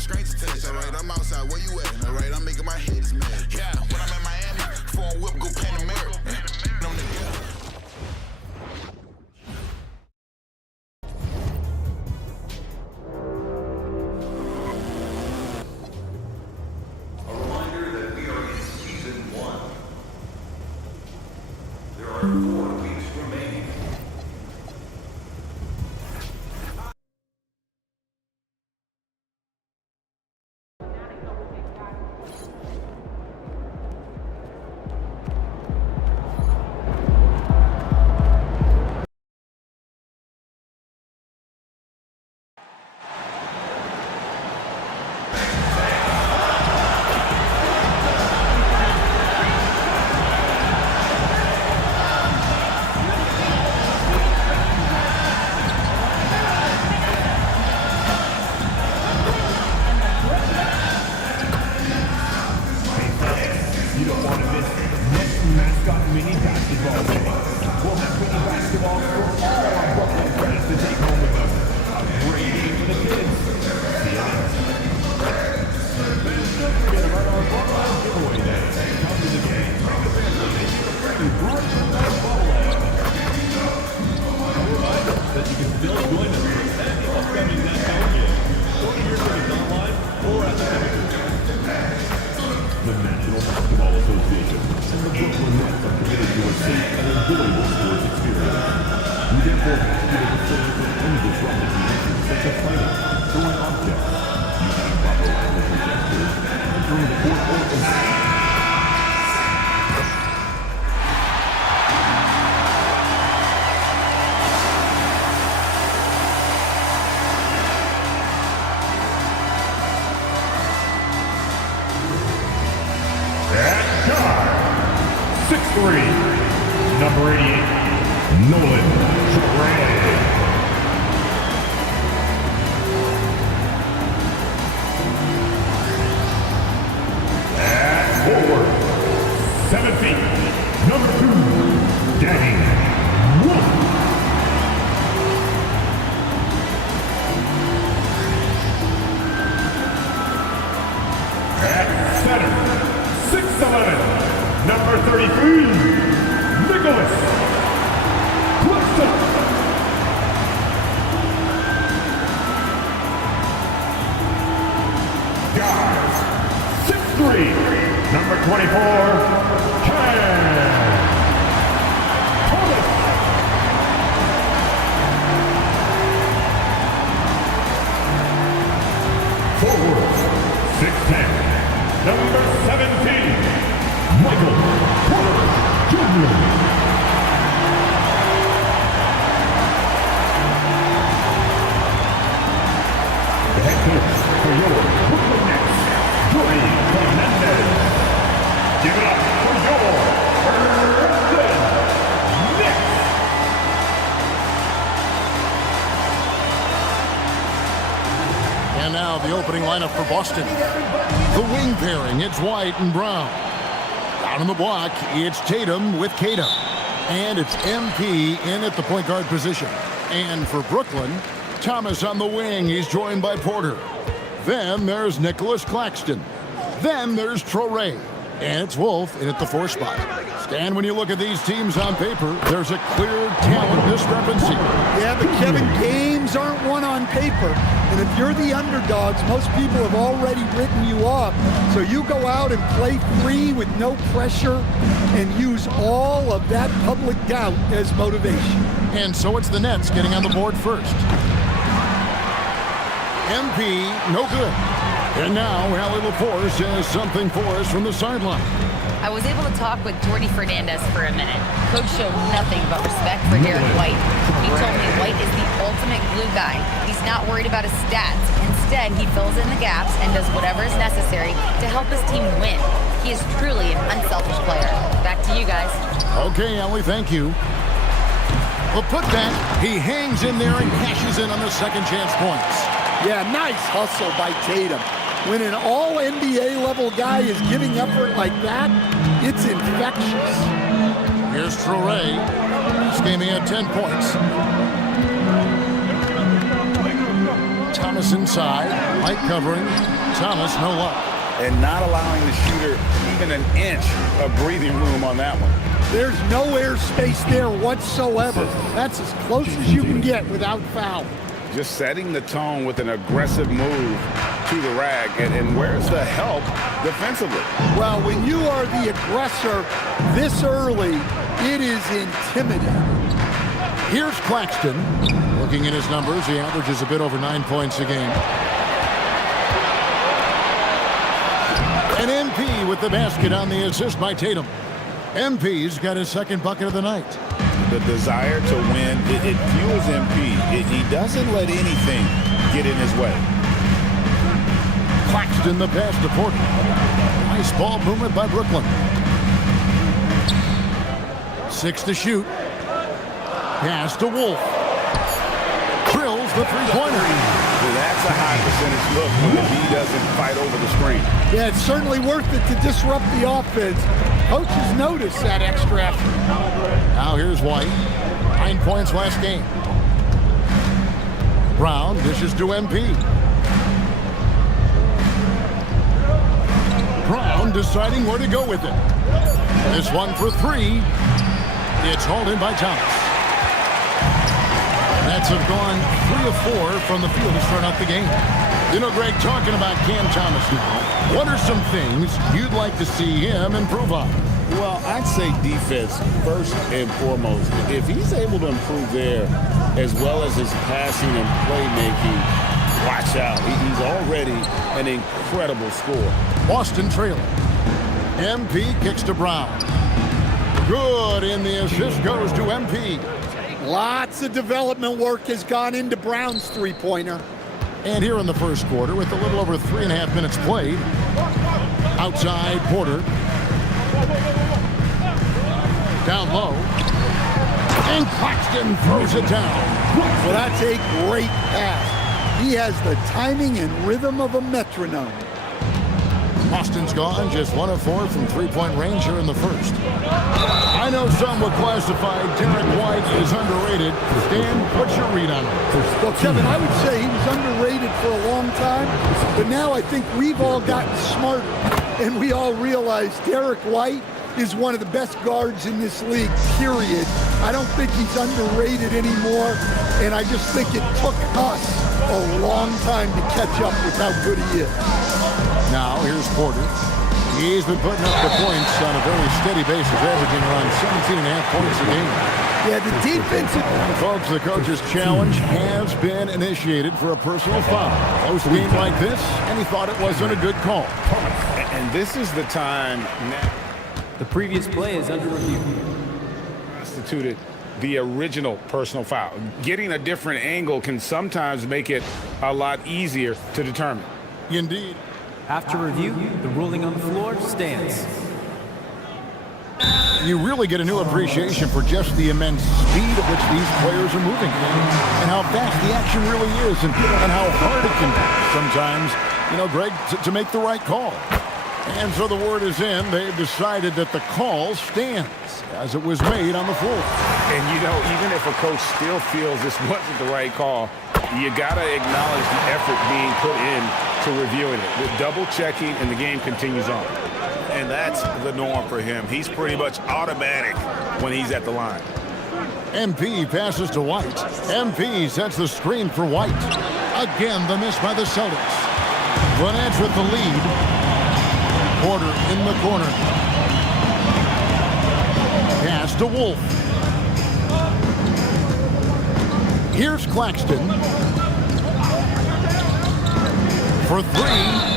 a stranger taste. Alright, I'm outside, where you at? Alright, I'm making my haters mad. Yeah, when I'm in Miami, phone whip, go Panamera. I'm the guy. There are 4 weeks remaining. You don't want to miss next mascot mini basketball game. We'll have mini basketball for all our Brooklyn friends to take home with them. A great game for the kids. See you next. And don't forget about our Brooklyn giveaway day. Come to the game. Make the family make you a free Brooklyn bobblehead. Alright, that you can still join us for any upcoming NASCAR game. Order your tickets online or at the cemetery. The National Basketball Association and the Brooklyn Nets are committed to a safe and enjoyable sports experience. We therefore ask you to refrain from any disruptive behaviors such as fighting, throwing objects, using improper language or gestures, entering the court or open. Number 88, Nolan Trey. At forward, 7 feet, number 2, Danny Wolf. At center, 6'11", number 33. Nicholas Cluster. Guards, 6'3", number 24, Cam Thomas. Forwards, 6'10", number 17, Michael Porter Jr. The head coach for your Brooklyn Nets, Joey Fernandez. Give it up for your Brooklyn Nets. And now the opening lineup for Boston. The wing pairing, it's White and Brown. Down on the block, it's Tatum with Cato. And it's MP in at the point guard position. And for Brooklyn, Thomas on the wing. He's joined by Porter. Then there's Nicholas Claxton. Then there's Traore. And it's Wolf in at the 4 spot. Stan, when you look at these teams on paper, there's a clear talent discrepancy. Yeah, but Kevin, games aren't won on paper. And if you're the underdogs, most people have already written you off. So you go out and play free with no pressure and use all of that public doubt as motivation. And so it's the Nets getting on the board first. MP, no good. And now Allie LaForce has something for us from the sideline. I was able to talk with Jordy Fernandez for a minute. Coach showed nothing but respect for Derek White. He told me White is the ultimate glue guy. He's not worried about his stats. Instead, he fills in the gaps and does whatever is necessary to help his team win. He is truly an unselfish player. Back to you guys. Okay, Allie, thank you. Well, put that, he hangs in there and cashes in on the second chance points. Yeah, nice hustle by Tatum. When an all-NBA level guy is giving effort like that, it's infectious. Here's Traore. This game he had 10 points. Thomas inside. White covering. Thomas, no luck. And not allowing the shooter even an inch of breathing room on that one. There's no airspace there whatsoever. That's as close as you can get without foul. Just setting the tone with an aggressive move to the rack. And where's the help defensively? Well, when you are the aggressor this early, it is intimidating. Here's Claxton. Looking at his numbers, he averages a bit over 9 points a game. And MP with the basket on the assist by Tatum. MP's got his second bucket of the night. The desire to win, it fuels MP. He doesn't let anything get in his way. Claxton the pass to Porter. Nice ball movement by Brooklyn. 6 to shoot. Pass to Wolf. Drills the three-pointer. That's a high percentage look when the B doesn't fight over the screen. Yeah, it's certainly worth it to disrupt the offense. Coaches notice that extra effort. Now here's White. 9 points last game. Brown dishes to MP. Brown deciding where to go with it. This one for three. It's hauled in by Thomas. Nets have gone 3 of 4 from the field to start out the game. You know, Greg, talking about Cam Thomas now, what are some things you'd like to see him improve on? Well, I'd say defense first and foremost. If he's able to improve there, as well as his passing and playmaking, watch out. He's already an incredible scorer. Boston trailing. MP kicks to Brown. Good, and the assist goes to MP. Lots of development work has gone into Brown's three-pointer. And here in the first quarter, with a little over 3.5 minutes played, outside Porter. Down low. And Claxton throws it down. Well, that's a great pass. He has the timing and rhythm of a metronome. Boston's gone just 1 of 4 from three-point range here in the first. I know some would classify Derek White as underrated. Dan, what's your read on him? Well, Kevin, I would say he was underrated for a long time, but now I think we've all gotten smarter, and we all realize Derek White is one of the best guards in this league, period. I don't think he's underrated anymore, and I just think it took us a long time to catch up with how good he is. Now, here's Porter. He's been putting up the points on a very steady basis, averaging around 17.5 points a game. Yeah, the defensive... Folks, the coach's challenge has been initiated for a personal foul. Close game like this, and he thought it wasn't a good call. And this is the time now. The previous play is under review. Constituted the original personal foul. Getting a different angle can sometimes make it a lot easier to determine. Indeed. After review, the ruling on the floor stands. You really get a new appreciation for just the immense speed at which these players are moving and how fast the action really is and how hard it can be sometimes, you know, Greg, to make the right call. And so the word is in. They've decided that the call stands as it was made on the floor. And, you know, even if a coach still feels this wasn't the right call, you got to acknowledge the effort being put in to reviewing it. With double checking, and the game continues on. And that's the norm for him. He's pretty much automatic when he's at the line. MP passes to White. MP sets the screen for White. Again, the miss by the Celtics. Gwinnett with the lead. Porter in the corner. Pass to Wolf. Here's Claxton. For three.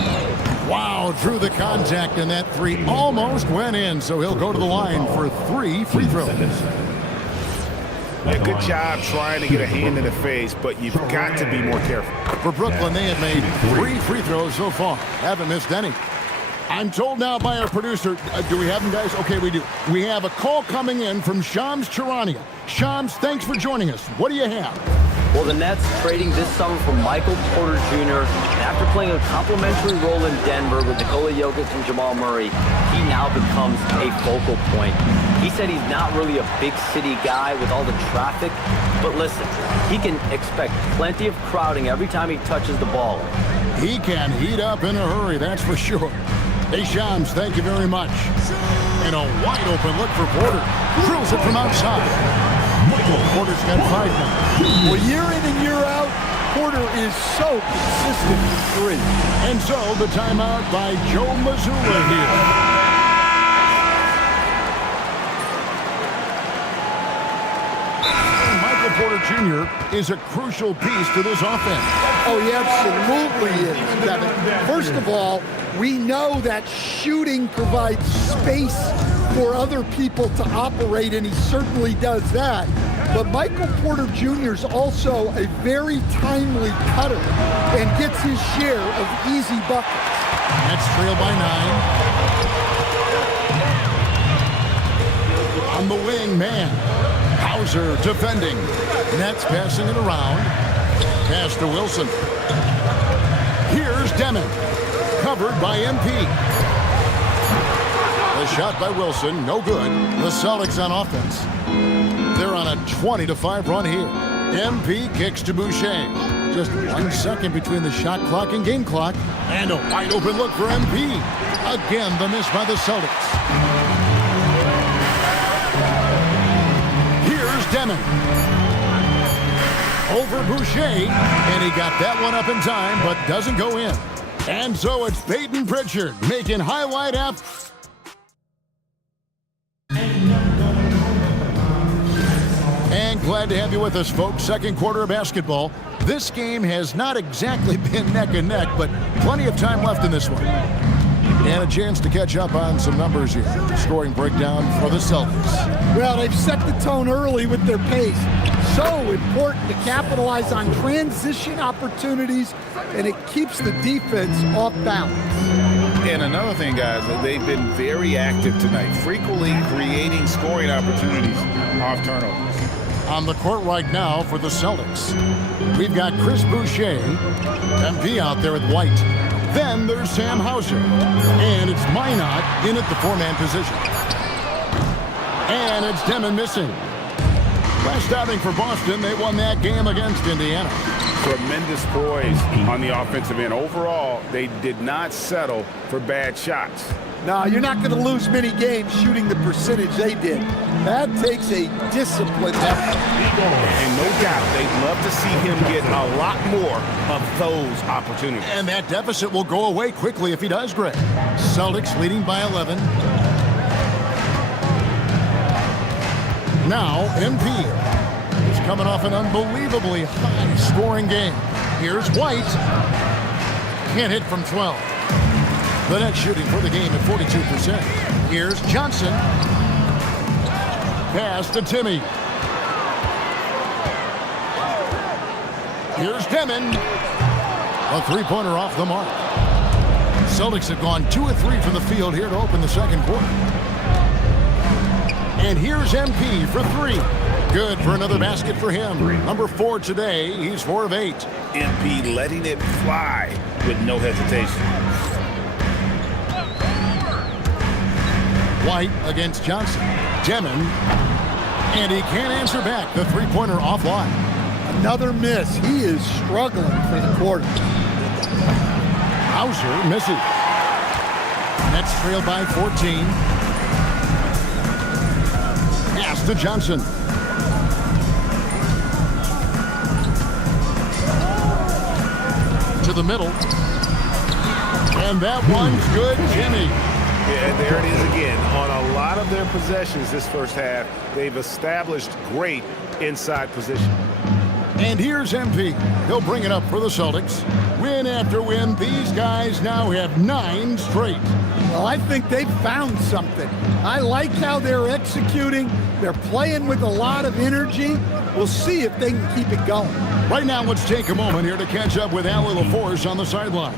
Wow, drew the contact, and that three almost went in, so he'll go to the line for 3 free throws. Yeah, good job trying to get a hand in the face, but you've got to be more careful. For Brooklyn, they have made 3 free throws so far. Haven't missed any. I'm told now by our producer, do we have them, guys? Okay, we do. We have a call coming in from Shams Charania. Shams, thanks for joining us. What do you have? Well, the Nets trading this summer for Michael Porter Jr. After playing a complimentary role in Denver with Nikola Jokic and Jamal Murray, he now becomes a focal point. He said he's not really a big city guy with all the traffic, But listen, he can expect plenty of crowding every time he touches the ball. He can heat up in a hurry, that's for sure. Hey, Shams, thank you very much. And a wide open look for Porter. Drills it from outside. Michael Porter's got 5 now. Well, year in and year out, Porter is so consistent with 3. And so the timeout by Joe Mazzulla here. Porter Jr. is a crucial piece to this offense. Oh, he absolutely is, Kevin. First of all, we know that shooting provides space for other people to operate, and he certainly does that. But Michael Porter Jr. is also a very timely cutter and gets his share of easy buckets. That's trailed by 9. On the wing, man. Hauser defending. Nets passing it around. Pass to Wilson. Here's Demon. Covered by MP. The shot by Wilson, no good. The Celtics on offense. They're on a 20-5 run here. MP kicks to Boucher. Just 1 second between the shot clock and game clock. And a wide open look for MP. Again, the miss by the Celtics. Demon over Boucher, and he got that one up in time, but doesn't go in. And so it's Peyton Pritchard making highlight after. And glad to have you with us, folks. Second quarter of basketball. This game has not exactly been neck and neck, but plenty of time left in this one. And a chance to catch up on some numbers here. Scoring breakdown for the Celtics. Well, they've set the tone early with their pace. So important to capitalize on transition opportunities, and it keeps the defense off balance. And another thing, guys, they've been very active tonight, frequently creating scoring opportunities off turnovers. On the court right now for the Celtics, we've got Chris Boucher, MP out there with White. Then there's Sam Hauser, and it's Minot in at the 4-man position. And it's Demon missing. Last outing for Boston, they won that game against Indiana. Tremendous poise on the offensive end. Overall, they did not settle for bad shots. No, you're not going to lose many games shooting the percentage they did. That takes a disciplined effort. And no doubt, they'd love to see him get a lot more of those opportunities. And that deficit will go away quickly if he does, Greg. Celtics leading by 11. Now, MP is coming off an unbelievably high-scoring game. Here's White. Can't hit from 12. The net shooting for the game at 42%. Here's Johnson. Pass to Timmy. Here's Demon. A three-pointer off the mark. Celtics have gone 2 of 3 from the field here to open the second quarter. And here's MP for 3. Good for another basket for him. Number 4 today. He's 4 of 8. MP letting it fly with no hesitation. White against Johnson. Demon. And he can't answer back. The three-pointer offline. Another miss. He is struggling for the quarter. Hauser misses. Nets trailed by 14. Pass to Johnson. To the middle. And that one's good, Jimmy. Yeah, there it is again. On a lot of their possessions this first half, they've established great inside position. And here's MP. He'll bring it up for the Celtics. Win after win, these guys now have 9 straight. Well, I think they've found something. I like how they're executing. They're playing with a lot of energy. We'll see if they can keep it going. Right now, let's take a moment here to catch up with Allie LaForce on the sidelines.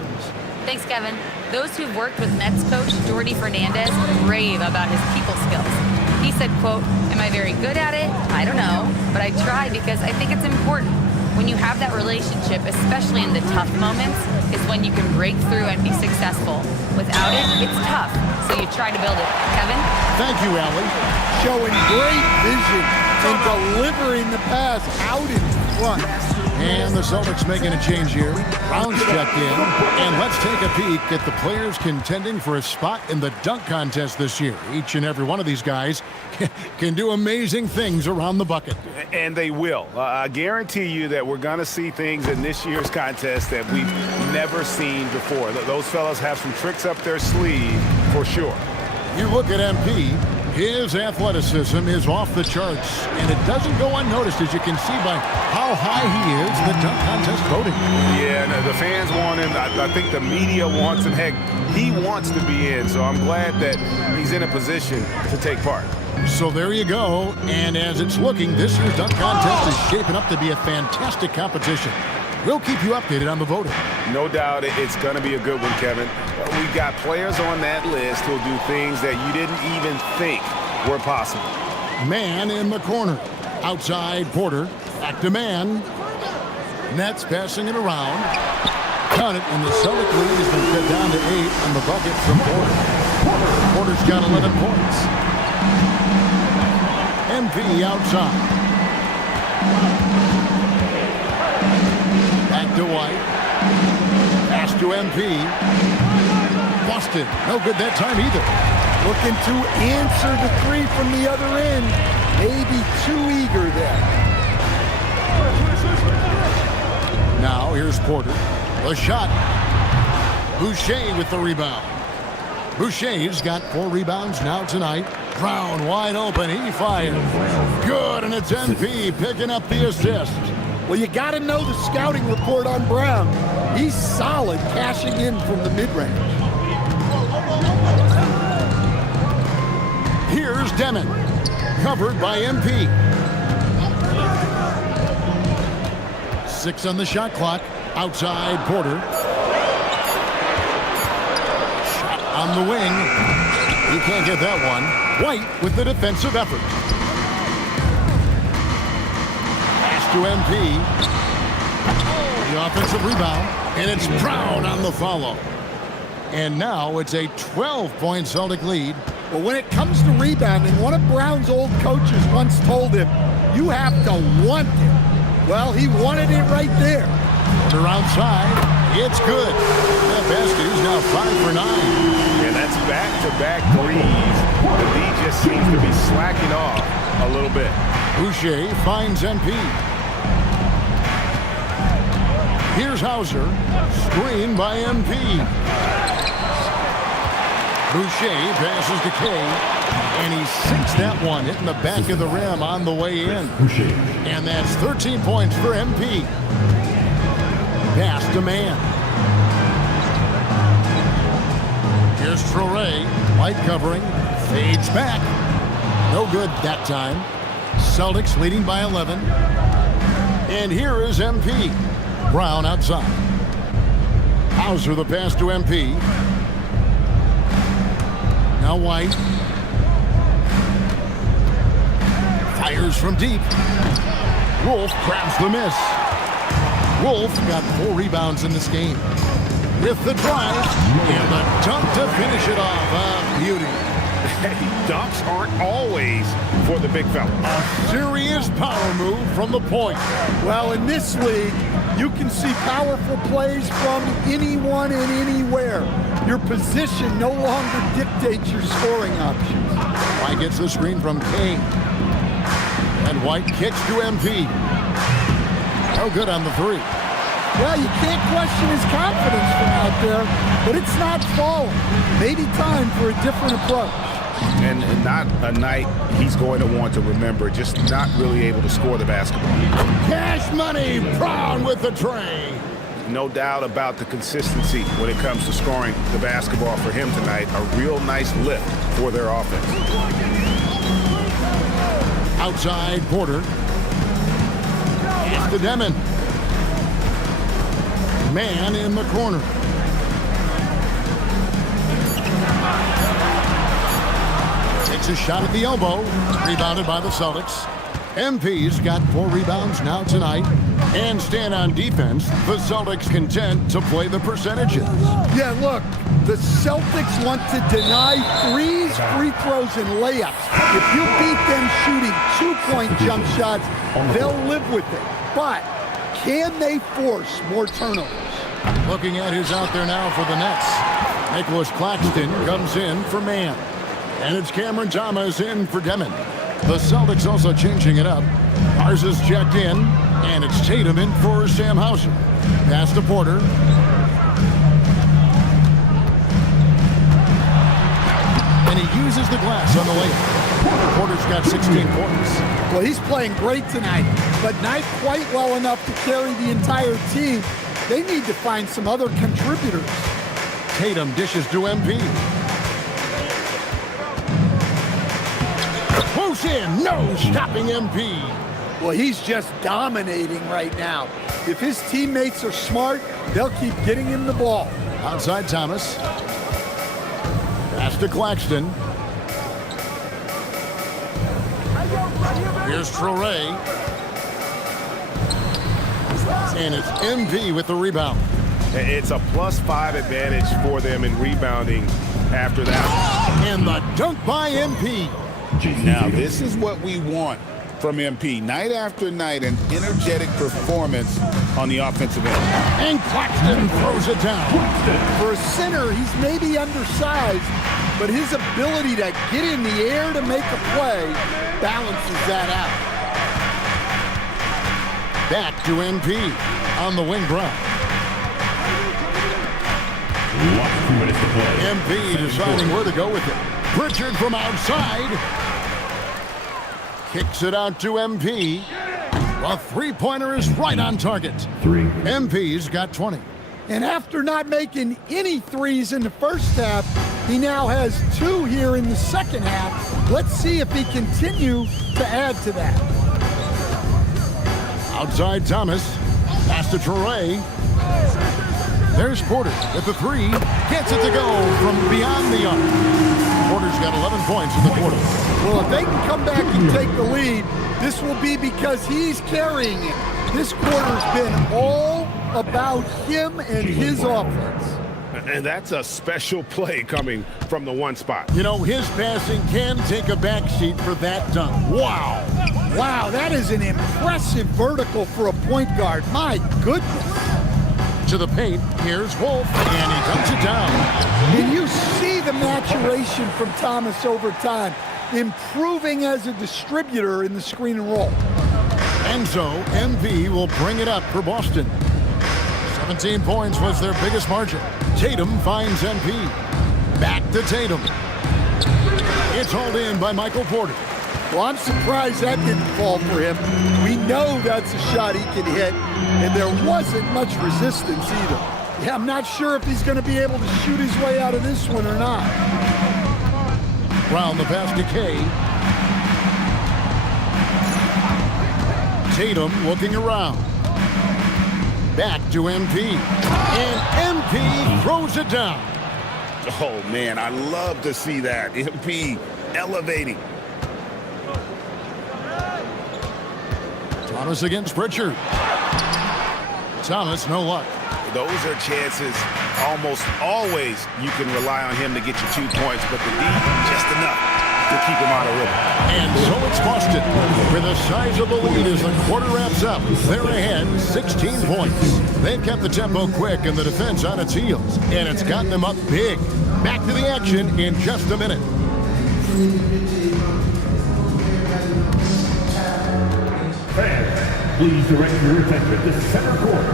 Thanks, Kevin. Those who've worked with Nets coach Jordi Fernandez rave about his people skills. He said, quote, "Am I very good at it? I don't know, but I try because I think it's important. When you have that relationship, especially in the tough moments, is when you can break through and be successful. Without it, it's tough, so you try to build it." Kevin? Thank you, Allie. Showing great vision to and delivering the pass out in front. And the Celtics making a change here. Brown's checked in. And let's take a peek at the players contending for a spot in the dunk contest this year. Each and every one of these guys can do amazing things around the bucket. And they will. I guarantee you that we're going to see things in this year's contest that we've never seen before. Those fellas have some tricks up their sleeve for sure. You look at MP, his athleticism is off the charts, and it doesn't go unnoticed, as you can see by how high he is in the dunk contest voting. Yeah, no, the fans want him. I think the media wants him. Heck, he wants to be in, so I'm glad that he's in a position to take part. So there you go, and as it's looking, this year's dunk contest is shaping up to be a fantastic competition. We'll keep you updated on the voting. No doubt it's going to be a good one, Kevin. We've got players on that list who'll do things that you didn't even think were possible. Man in the corner. Outside Porter. Back to man. Nets passing it around. Count it, and the Celtic lead has been cut down to 8 on the bucket from Porter. Porter's got 11 points. MP outside. Back to White. Pass to MP. Busted. No good that time either. Looking to answer the three from the other end. Maybe too eager there. Now here's Porter. The shot. Boucher with the rebound. Boucher's got 4 rebounds now tonight. Brown wide open. He fires. Good, and it's MP picking up the assist. Well, you got to know the scouting report on Brown. He's solid cashing in from the mid-range. Here's Demon. Covered by MP. 6 on the shot clock. Outside Porter. Shot on the wing. He can't get that one. White with the defensive effort. To MP. The offensive rebound, and it's Brown on the follow. And now it's a 12-point Celtic lead. Well, when it comes to rebounding, one of Brown's old coaches once told him, you have to want it. Well, he wanted it right there. Porter outside. It's good. That basket is now 5 for 9. And that's back-to-back threes. The D just seems to be slacking off a little bit. Boucher finds MP. Here's Hauser. Screen by MP. Boucher passes to Kay. And he sinks that one, hitting the back of the rim on the way in. And that's 13 points for MP. Pass to man. Here's Traoré. White covering. Fades back. No good that time. Celtics leading by 11. And here is MP. Brown outside. Hauser the pass to MP. Now White. Fires from deep. Wolf grabs the miss. Wolf got 4 rebounds in this game. With the drive and the dunk to finish it off. A beauty. Hey, dunks aren't always for the big fella. A serious power move from the point. Well, in this league, you can see powerful plays from anyone and anywhere. Your position no longer dictates your scoring options. White gets the screen from Kane. And White kicks to MP. No good on the 3. Well, you can't question his confidence from out there, but it's not falling. Maybe time for a different approach. And not a night he's going to want to remember, just not really able to score the basketball. Cash money, Brown with the tray. No doubt about the consistency when it comes to scoring the basketball for him tonight. A real nice lift for their offense. Outside Porter. It's to Demon. Man in the corner. Takes a shot at the elbow. Rebounded by the Celtics. MP's got 4 rebounds now tonight. And stand on defense. The Celtics content to play the percentages. Yeah, look, The Celtics want to deny threes, free throws, and layups. If you beat them shooting 2-point jump shots, they'll live with it. But can they force more turnovers? Looking at who's out there now for the Nets. Nicholas Claxton comes in for Mann. And it's Cameron Thomas in for Demon. The Celtics also changing it up. Garza's checked in, and it's Tatum in for Sam Hauser. Pass to Porter. And he uses the glass on the layup. Porter's got 16 points. Well, he's playing great tonight, but not quite well enough to carry the entire team. They need to find some other contributors. Tatum dishes to MP. Close in, no stopping MP. Well, he's just dominating right now. If his teammates are smart, they'll keep getting him the ball. Outside Thomas. Pass to Claxton. Here's Traore. And it's MP with the rebound. It's a +5 advantage for them in rebounding after that. And the dunk by MP. Now, this is what we want from MP. Night after night, an energetic performance on the offensive end. And Claxton throws it down. For a center, he's maybe undersized, but his ability to get in the air to make a play balances that out. Back to MP on the wing Brown. 2 minutes to play. MP deciding where to go with it. Pritchard from outside. Kicks it out to MP. A three-pointer is right on target. 3. MP's got 20. And after not making any threes in the first half, he now has 2 here in the second half. Let's see if he continues to add to that. Outside Thomas. Pass to Traore. There's Porter with the 3. Gets it to go from beyond the arc. Porter's got 11 points in the quarter. Well, if they can come back and take the lead, this will be because he's carrying it. This quarter's been all about him and his offense. And that's a special play coming from the one spot. You know, his passing can take a backseat for that dunk. Wow. Wow, that is an impressive vertical for a point guard. My goodness. To the paint, here's Wolf, and he dunks it down. And you see the maturation from Thomas over time, improving as a distributor in the screen and roll. And so, MP will bring it up for Boston. 17 points was their biggest margin. Tatum finds MP. Back to Tatum. It's hauled in by Michael Porter. Well, I'm surprised that didn't fall for him. We know that's a shot he can hit, and there wasn't much resistance either. Yeah, I'm not sure if he's going to be able to shoot his way out of this one or not. Round the pass to K. Tatum looking around. Back to MP. And MP throws it down. Oh, man, I love to see that. MP elevating. Thomas against Pritchard. Thomas, no luck. Those are chances almost always you can rely on him to get you 2 points, but the D, just enough to keep him out of rhythm. And so it's Boston. With the size of the lead as the quarter wraps up, they're ahead 16 points. They've kept the tempo quick and the defense on its heels, and it's gotten them up big. Back to the action in just a minute. Fans, please direct your attention to center court.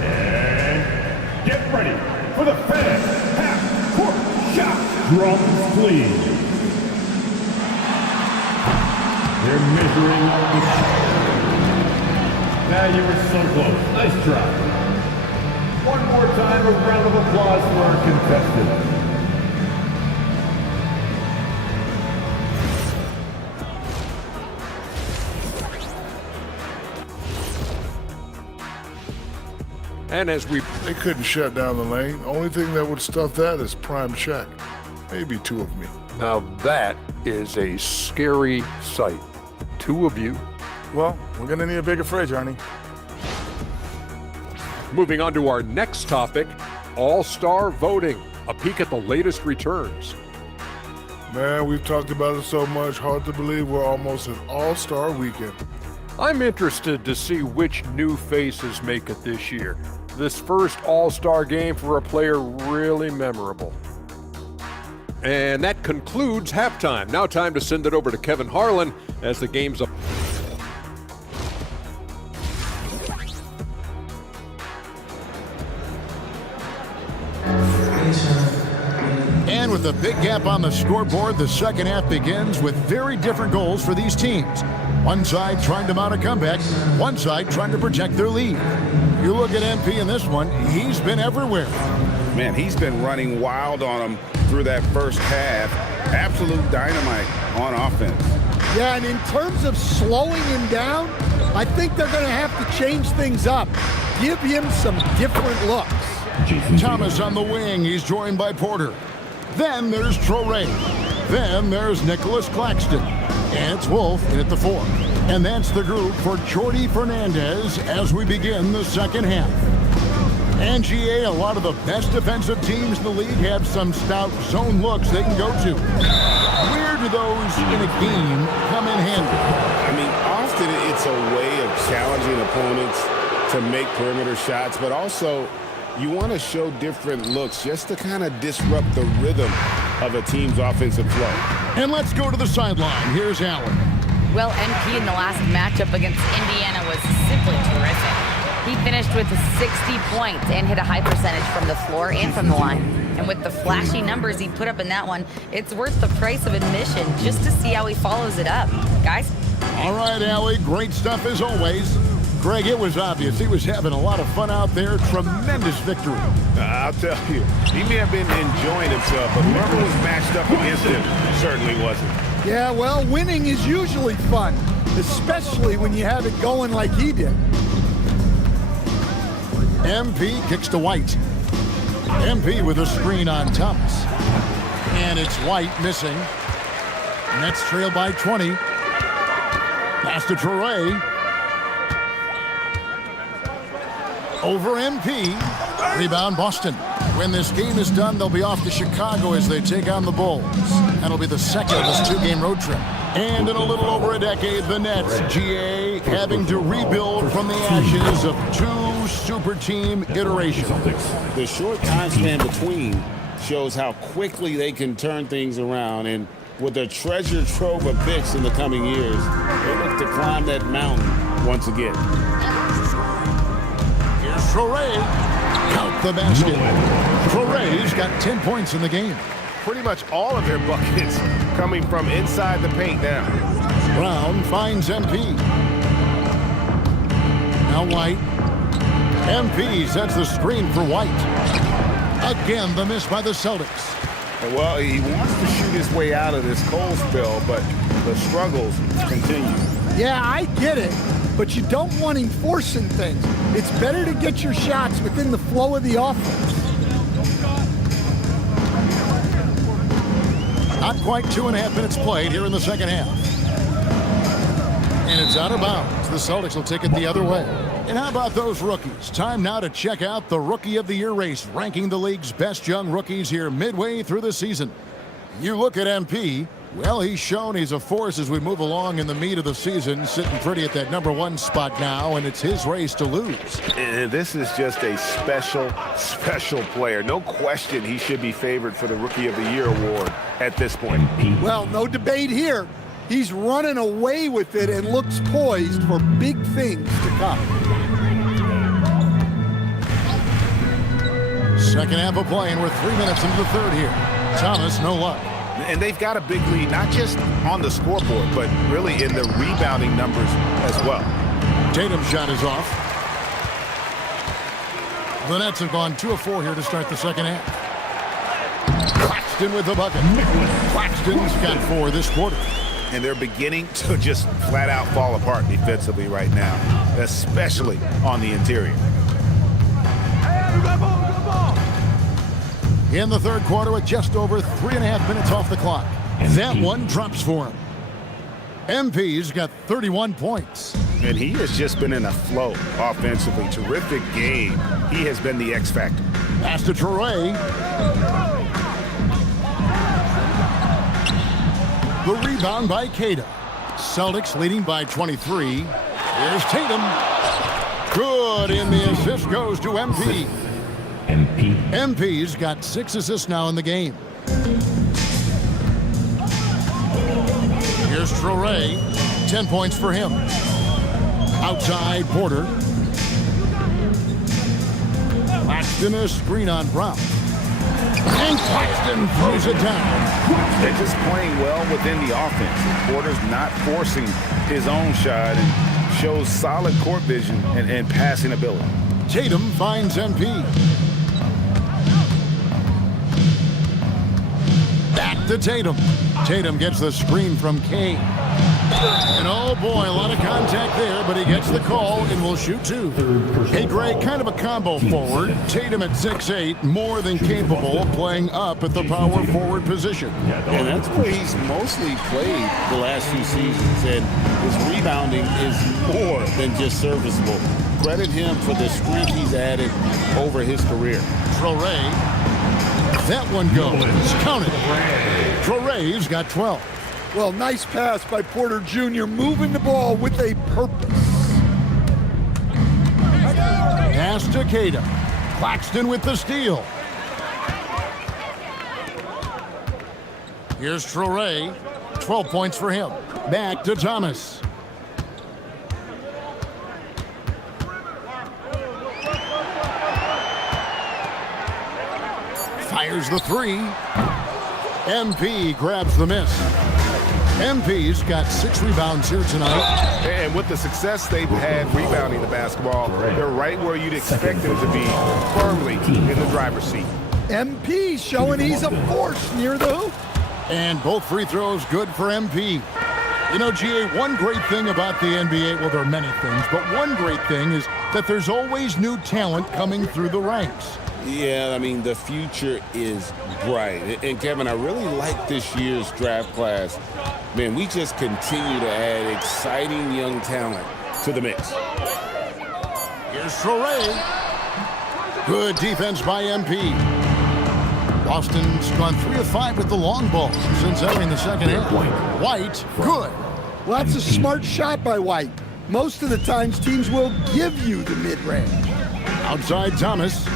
And get ready for the fan half-court shot. Drums, please. They're measuring the shot. Now you were so close. Nice try. One more time, a round of applause for our contestants. And as we... They couldn't shut down the lane. Only thing that would stuff that is prime check. Maybe 2 of me. Now that is a scary sight. 2 of you. Well, we're going to need a bigger fridge, Arnie. Moving on to our next topic, All-Star voting. a peek at the latest returns. Man, we've talked about it so much, hard to believe we're almost at All-Star weekend. I'm interested to see which new faces make it this year. This first All-Star game for a player really memorable. And that concludes halftime. Now time to send it over to Kevin Harlan as the game's up. And with a big gap on the scoreboard, the second half begins with very different goals for these teams. One side trying to mount a comeback, one side trying to protect their lead. You look at MP in this one, he's been everywhere. Man, he's been running wild on them through that first half. Absolute dynamite on offense. Yeah, and in terms of slowing him down, I think they're going to have to change things up. Give him some different looks. Thomas on the wing, he's joined by Porter. Then there's Traore. Then there's Nicholas Claxton. And it's Wolf in at the 4. And that's the group for Jordi Fernandez as we begin the second half. And GA, a lot of the best defensive teams in the league have some stout zone looks they can go to. Where do those in a game come in handy? I mean, often it's a way of challenging opponents to make perimeter shots, but also you want to show different looks just to kind of disrupt the rhythm of a team's offensive flow. And let's go to the sideline. Here's Allen. Well, MP in the last matchup against Indiana was simply terrific. He finished with 60 points and hit a high percentage from the floor and from the line. And with the flashy numbers he put up in that one, it's worth the price of admission just to see how he follows it up. Guys? All right, Allie, great stuff as always. Greg, it was obvious he was having a lot of fun out there. Tremendous victory. I'll tell you, he may have been enjoying himself, but whoever was matched up against him certainly wasn't. Yeah, well, winning is usually fun, especially when you have it going like he did. MP kicks to White. MP with a screen on Thomas. And it's White missing. Nets trail by 20. Pass to Traore. Over MP. Rebound Boston. When this game is done, they'll be off to Chicago as they take on the Bulls. That'll be the second of this 2-game road trip. And in a little over a decade, the Nets, GA, having to rebuild from the ashes of 2 super team iterations. The short time span between shows how quickly they can turn things around, and with a treasure trove of picks in the coming years, they look to climb that mountain once again. Here's Traore. Count the basket. Traore's got 10 points in the game. Pretty much all of their buckets coming from inside the paint now. Brown finds MP. Now White. MP sets the screen for White. Again, the miss by the Celtics. Well, he wants to shoot his way out of this cold spell, but the struggles continue. Yeah, I get it, but you don't want him forcing things. It's better to get your shots within the flow of the offense. Not quite 2.5 minutes played here in the second half. And it's out of bounds. The Celtics will take it the other way. And how about those rookies? Time now to check out the Rookie of the Year race, ranking the league's best young rookies here midway through the season. You look at MP, well, he's shown he's a force as we move along in the meat of the season, sitting pretty at that #1 spot now, and it's his race to lose. And this is just a special, special player. No question he should be favored for the Rookie of the Year award at this point. Well, no debate here. He's running away with it and looks poised for big things to come. Second half of play, and we're 3 minutes into the third here. Thomas, no luck. And they've got a big lead, not just on the scoreboard, but really in the rebounding numbers as well. Tatum's shot is off. The Nets have gone 2 of 4 here to start the second half. Claxton with the bucket. Claxton's got 4 this quarter. And they're beginning to just flat out fall apart defensively right now, especially on the interior. In the third quarter with just over 3.5 minutes off the clock. That one drops for him. MP's got 31 points. And he has just been in a flow offensively. Terrific game. He has been the X factor. Pass to Traore. The rebound by Tatum. Celtics leading by 23. Here's Tatum. Good, and the assist goes to MP. MP's got 6 assists now in the game. Here's Traore. 10 points for him. Outside Porter. Claxton a screen on Brown. And Claxton throws it down. They're just playing well within the offense. Porter's not forcing his own shot and shows solid court vision and passing ability. Tatum finds MP. Back to Tatum. Tatum gets the screen from Kane. And oh boy, a lot of contact there, but he gets the call and will shoot 2. Hey Greg, kind of a combo forward. Tatum at 6'8", more than capable of playing up at the power forward position. And that's where he's mostly played the last few seasons, and his rebounding is more than just serviceable. Credit him for the strength he's added over his career. Traore, that one goes. Count it. Traore's got 12. Well, nice pass by Porter Jr., moving the ball with a purpose. Pass to Tatum. Claxton with the steal. Here's Traore. 12 points for him. Back to Thomas. Fires the 3. MP grabs the miss. MP's got 6 rebounds here tonight. And with the success they've had rebounding the basketball, they're right where you'd expect them to be, firmly in the driver's seat. MP showing he's a force near the hoop. And both free throws good for MP. You know, GA, one great thing about the NBA, well, there are many things, but one great thing is that there's always new talent coming through the ranks. Yeah, I mean, the future is bright. And Kevin, I really like this year's draft class. Man, we just continue to add exciting young talent to the mix. Here's Traore. Good defense by MP. Boston's gone 3 of 5 with the long ball since entering the second half. White, good. Well, that's a smart shot by White. Most of the times, teams will give you the mid-range. Outside Thomas.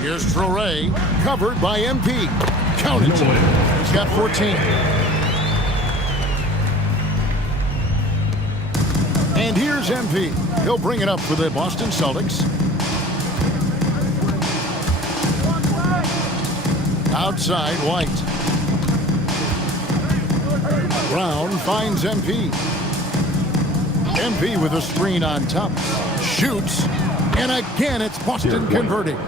Here's Traore, covered by MP. Count it. He's got 14. And here's MP. He'll bring it up for the Boston Celtics. Outside White. Brown finds MP. MP with a screen on top. Shoots. And again, it's Boston converting.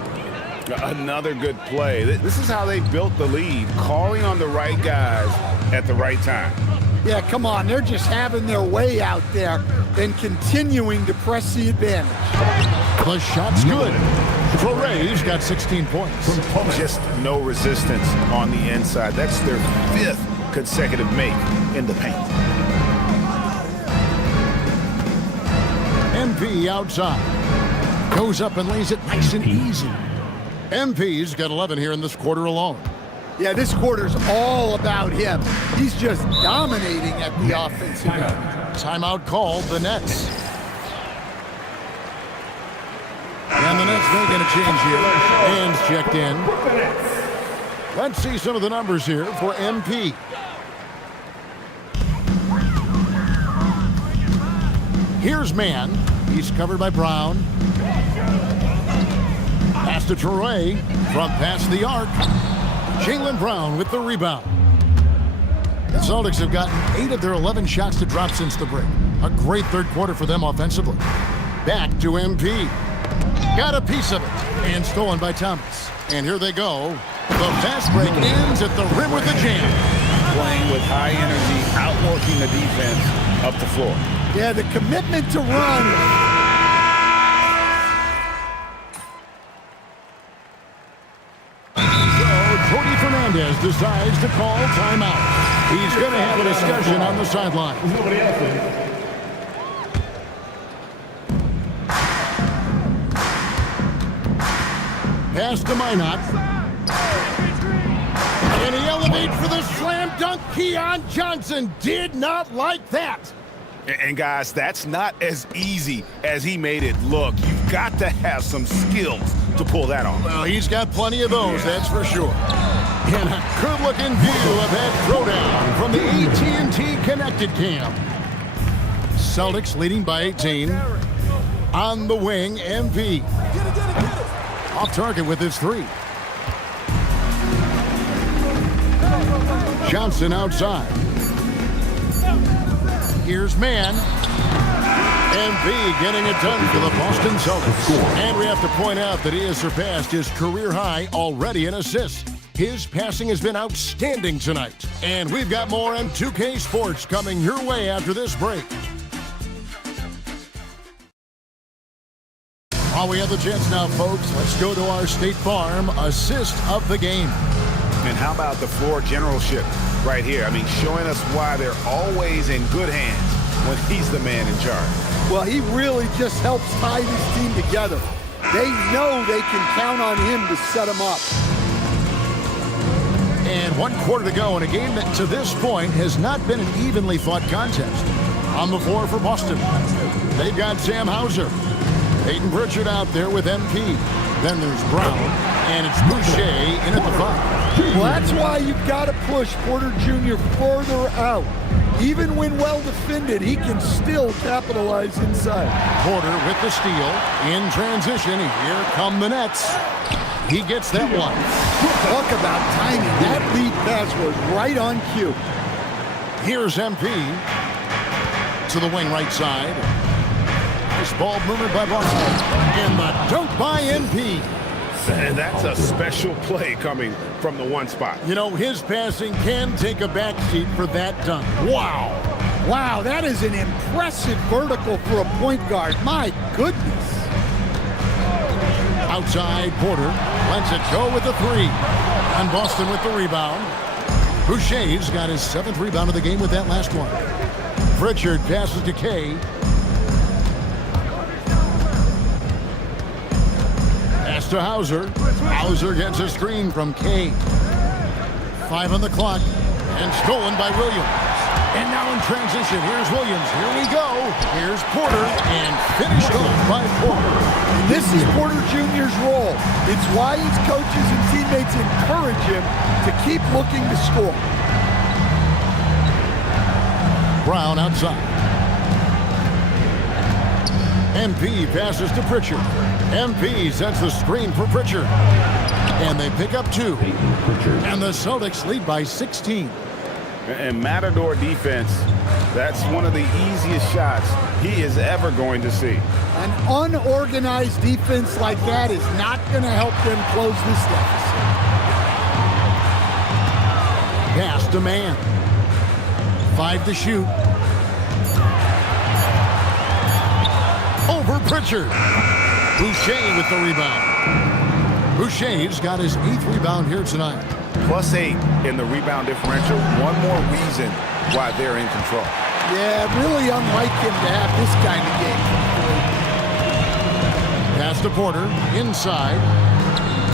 Another good play. This is how they built the lead, calling on the right guys at the right time. Yeah, come on. They're just having their way out there and continuing to press the advantage. The shot's good. Traore's got 16 points. Just no resistance on the inside. That's their 5th consecutive make in the paint. MP outside. Goes up and lays it nice and easy. MP's got 11 here in this quarter alone. Yeah, this quarter's all about him. He's just dominating at the offensive end. Timeout called, the Nets. And the Nets making a change here. Hands checked in. Let's see some of the numbers here for MP. Here's Man. He's covered by Brown. Pass to Traore from past the arc. Jaylen Brown with the rebound. The Celtics have gotten 8 of their 11 shots to drop since the break. A great third quarter for them offensively. Back to MP. Got a piece of it. And stolen by Thomas. And here they go. The fast break ends at the rim with a jam. Playing with high energy, outworking the defense up the floor. Yeah, the commitment to run. Fernandez decides to call timeout. He's going to have a discussion on the sideline. Pass to Minot. And he elevates for the slam dunk. Keon Johnson did not like that. And guys, that's not as easy as he made it look. You've got to have some skills to pull that off. Well, he's got plenty of those, that's for sure. And a good-looking view of that throwdown from the AT&T Connected Cam. Celtics leading by 18. On the wing, MP. Off target with his three. Johnson outside. Here's Mann. MP getting it done for the Boston Celtics. And we have to point out that he has surpassed his career high already in assists. His passing has been outstanding tonight. And we've got more M2K Sports coming your way after this break. While we have the chance now, folks, let's go to our State Farm assist of the game. And how about the floor generalship right here? I mean, showing us why they're always in good hands when he's the man in charge. Well, he really just helps tie this team together. They know they can count on him to set them up. And 1 quarter to go in a game that to this point has not been an evenly fought contest. On the floor for Boston, they've got Sam Hauser. Peyton Pritchard out there with MP. Then there's Brown, and it's Boucher in at the 5. Well, that's why you've got to push Porter Jr. further out. Even when well defended, he can still capitalize inside. Porter with the steal. In transition, here come the Nets. He gets that one. Talk about timing. That lead pass was right on cue. Here's MP to the wing right side. Nice ball movement by Boston. And the dunk by MP. And that's a special play coming from the one spot. You know, his passing can take a backseat for that dunk. Wow. Wow, that is an impressive vertical for a point guard. My goodness. Outside, Porter lets it go with the 3. And Boston with the rebound. Boucher's got his 7th rebound of the game with that last one. Pritchard passes to Kay. Pass to Hauser. Hauser gets a screen from Kay. 5 on the clock. And stolen by Williams. And now in transition, here's Williams. Here we go. Here's Porter. And finished off by Porter. And this is Porter Jr.'s role. It's why his coaches and teammates encourage him to keep looking to score. Brown outside. MP passes to Pritchard. MP sets the screen for Pritchard. And they pick up 2. And the Celtics lead by 16. And Matador defense, that's one of the easiest shots he is ever going to see. An unorganized defense like that is not going to help them close this deficit. Pass to Mann. 5 to shoot. Over Pritchard. Boucher with the rebound. Boucher's got his 8th rebound here tonight. +8 in the rebound differential. One more reason why they're in control. Yeah, really unlike him to have this kind of game. Pass to Porter. Inside.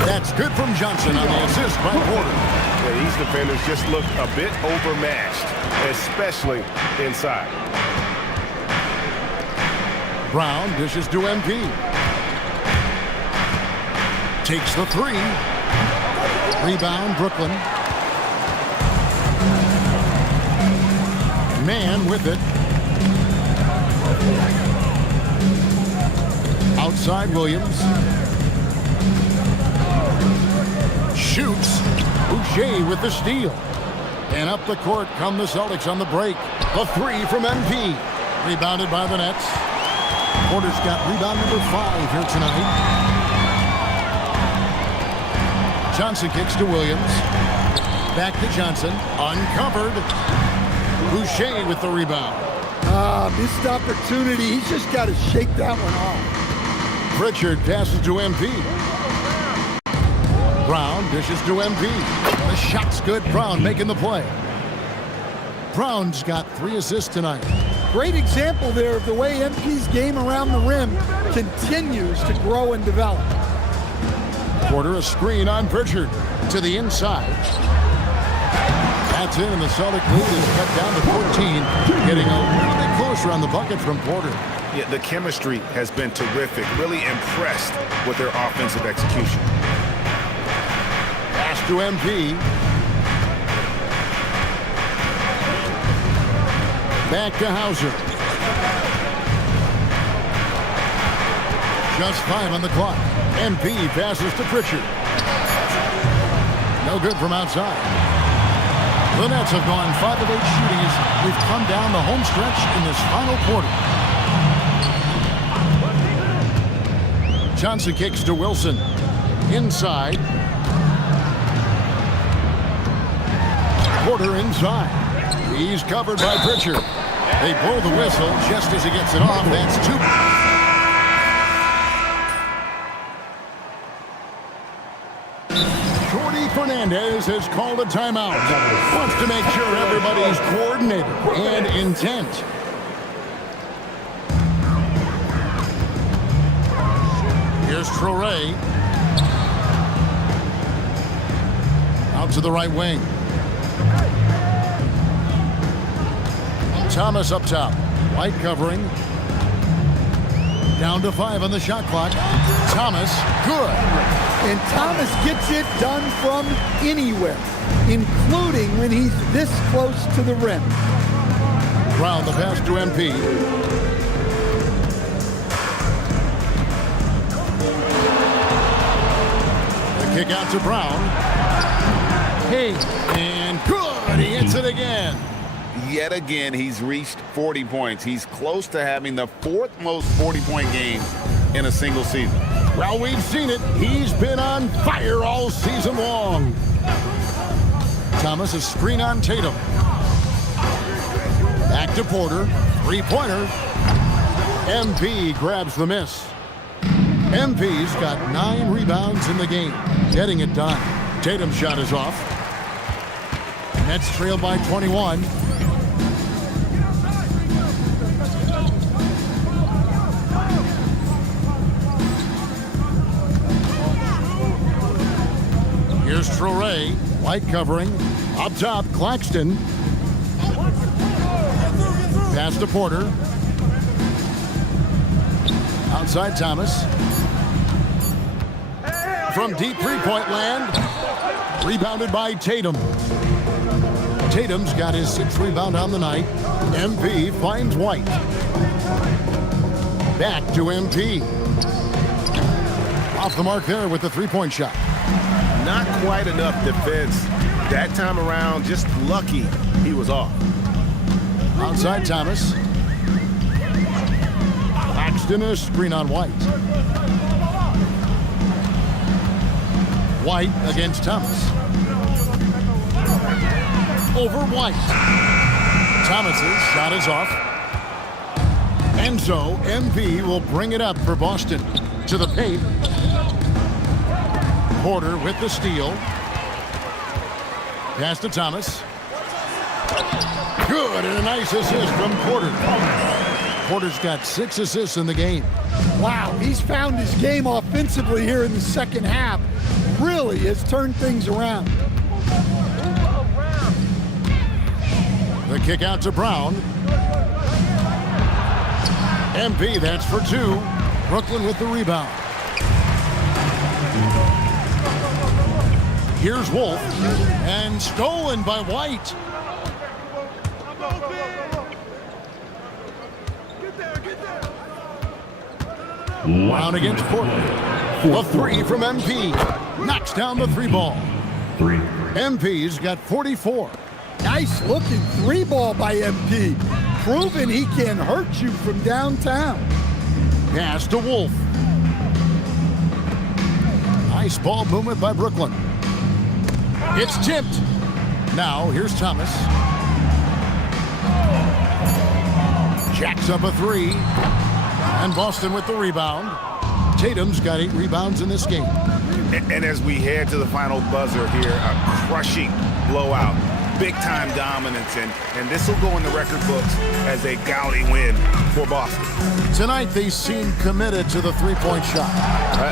That's good from Johnson on the assist by Porter. Yeah, these defenders just look a bit overmatched, especially inside. Brown dishes to MP. Takes the 3. Rebound, Brooklyn. Mann with it. Outside Williams. Shoots. Boucher with the steal. And up the court come the Celtics on the break. The 3 from MP. Rebounded by the Nets. Porter's got rebound number 5 here tonight. Johnson kicks to Williams. Back to Johnson. Uncovered. Boucher with the rebound. Missed opportunity. He's just got to shake that one off. Pritchard passes to MP. Brown dishes to MP. The shot's good. Brown making the play. Brown's got 3 assists tonight. Great example there of the way MP's game around the rim continues to grow and develop. Porter a screen on Pritchard to the inside. that's in, and the Celtic lead is cut down to 14, getting a little bit closer on the bucket from Porter. Yeah, the chemistry has been terrific. Really impressed with their offensive execution. Pass to MP. Back to Hauser. Just 5 on the clock. MP passes to Pritchard. No good from outside. The Nets have gone 5 of 8 shooting as we've come down the home stretch in this final quarter. Johnson kicks to Wilson. Inside. Porter inside. He's covered by Pritchard. They blow the whistle just as he gets it off. That's 2. Fernandez has called a timeout. Wants to make sure everybody's coordinated and intent. Here's Traoré. Out to the right wing. Thomas up top. White covering. Down to 5 on the shot clock. Thomas, good. And Thomas gets it done from anywhere, including when he's this close to the rim. Brown, the pass to MP. The kick out to Brown. Hey, and good. He hits it again. Yet again, he's reached 40 points. He's close to having the 4th most 40-point games in a single season. Well, we've seen it. He's been on fire all season long. Thomas, a screen on Tatum. Back to Porter. Three-pointer. MP grabs the miss. MP's got 9 rebounds in the game. Getting it done. Tatum's shot is off. Nets trail by 21. Here's Traoré, White covering. Up top, Claxton. Pass to Porter. Outside Thomas. From deep three-point land. Rebounded by Tatum. Tatum's got his 6th rebound on the night. MP finds White. Back to MP. Off the mark there with the three-point shot. Not quite enough defense. That time around, just lucky he was off. Outside Thomas. Claxton, a screen on White. White against Thomas. Over White. Thomas's shot is off. And so MP will bring it up for Boston. To the paint. Porter with the steal. Pass to Thomas. Good, and a nice assist from Porter. Porter's got 6 assists in the game. Wow, he's found his game offensively here in the second half. Really has turned things around. The kick out to Brown. MP, that's for 2. Brooklyn with the rebound. Here's Wolf, and stolen by White. Brown against Porter. The 3 from MP. Knocks down the 3 ball. MP's got 44. Nice looking 3 ball by MP. Proving he can hurt you from downtown. Pass to Wolf. Nice ball movement by Brooklyn. It's tipped. Now, here's Thomas. Jacks up a 3. And Boston with the rebound. Tatum's got 8 rebounds in this game. And as we head to the final buzzer here, a crushing blowout. Big-time dominance, and this will go in the record books as a gaudy win for Boston. Tonight, they seem committed to the three-point shot.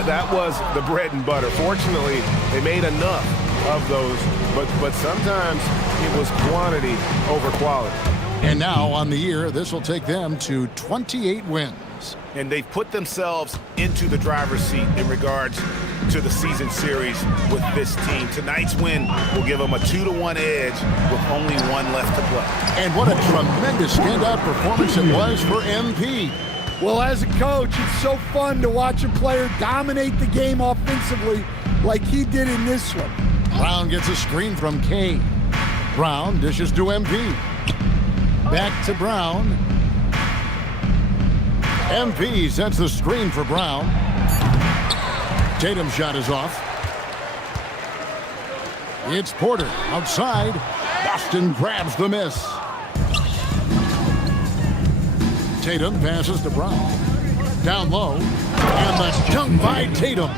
That was the bread and butter. Fortunately, they made enough of those, but sometimes it was quantity over quality. And now on the year, this will take them to 28 wins. And they've put themselves into the driver's seat in regards to the season series with this team. Tonight's win will give them a 2-1 edge with only one left to play. And what a tremendous standout performance it was for MP. Well, as a coach, it's so fun to watch a player dominate the game offensively like he did in this one. Brown gets a screen from Kane. Brown dishes to MP. Back to Brown. MP sets the screen for Brown. Tatum's shot is off. It's Porter outside. Boston grabs the miss. Tatum passes to Brown. Down low. And the dunk by Tatum.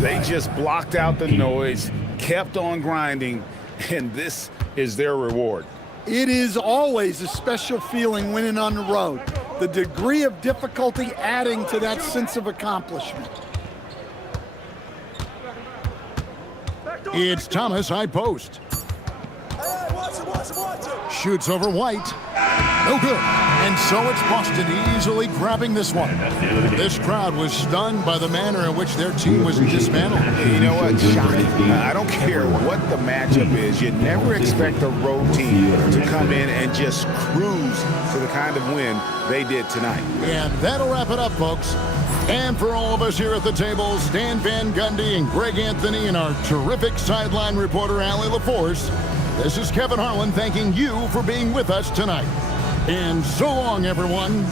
They just blocked out the noise, kept on grinding, and this is their reward. It is always a special feeling winning on the road. The degree of difficulty adding to that sense of accomplishment. It's Thomas high post. Shoots over White. No good. And so it's Boston easily grabbing this one. This crowd was stunned by the manner in which their team was dismantled. You know what? Shocking. I don't care what the matchup is. You never expect a road team to come in and just cruise to the kind of win they did tonight. And that'll wrap it up, folks. And for all of us here at the table, Stan Van Gundy and Greg Anthony and our terrific sideline reporter, Allie LaForce, this is Kevin Harlan thanking you for being with us tonight. And so long, everyone.